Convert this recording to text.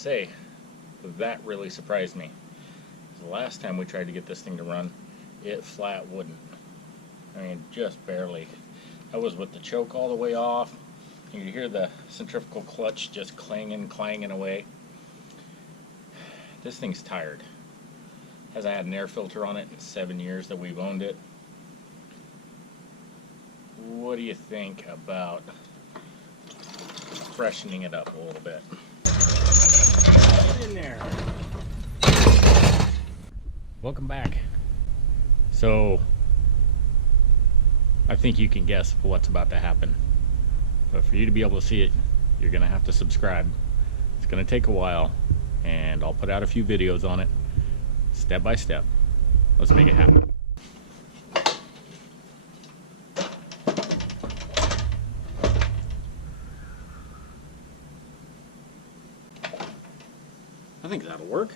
say, that really surprised me. The last time we tried to get this thing to run, it flat wouldn't. I mean, just barely. I was with the choke all the way off. You could hear the centrifugal clutch just clanging away. This thing's tired. Hasn't had an air filter on it in 7 years that we've owned it. What do you think about freshening it up a little bit? Get in there. Welcome back. So, I think you can guess what's about to happen. But for you to be able to see it, you're going to have to subscribe. It's going to take a while, and I'll put out a few videos on it, step by step. Let's make it happen. I think that'll work.